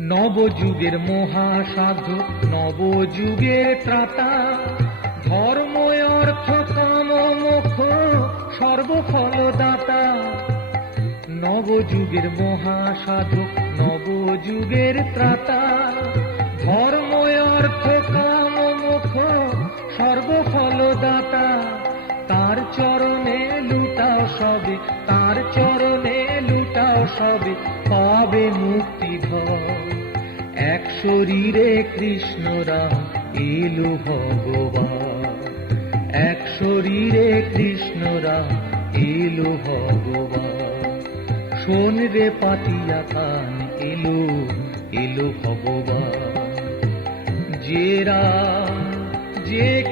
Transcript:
নবযুগের মহাসাধু, নবযুগের ত্রাতা, ধর্ম অর্থ কাম মোক্ষ সর্বফলদাতা। নবযুগের মহাসাধু, নবযুগের ত্রাতা, ধর্ম অর্থ কাম মোক্ষ সর্বফলদাতা। তার চরণে লুটাও সবে, তার চরণে লুটাও সবে, পাবে মুক্তি ভয়। এক শরীরে কৃষ্ণ রাম এলো ভগবান, এক শরীরে কৃষ্ণ রাম এলো ভগবান। শোন রে পাতিয়া কান, এলো এলো ভগবান। যে রাম, যে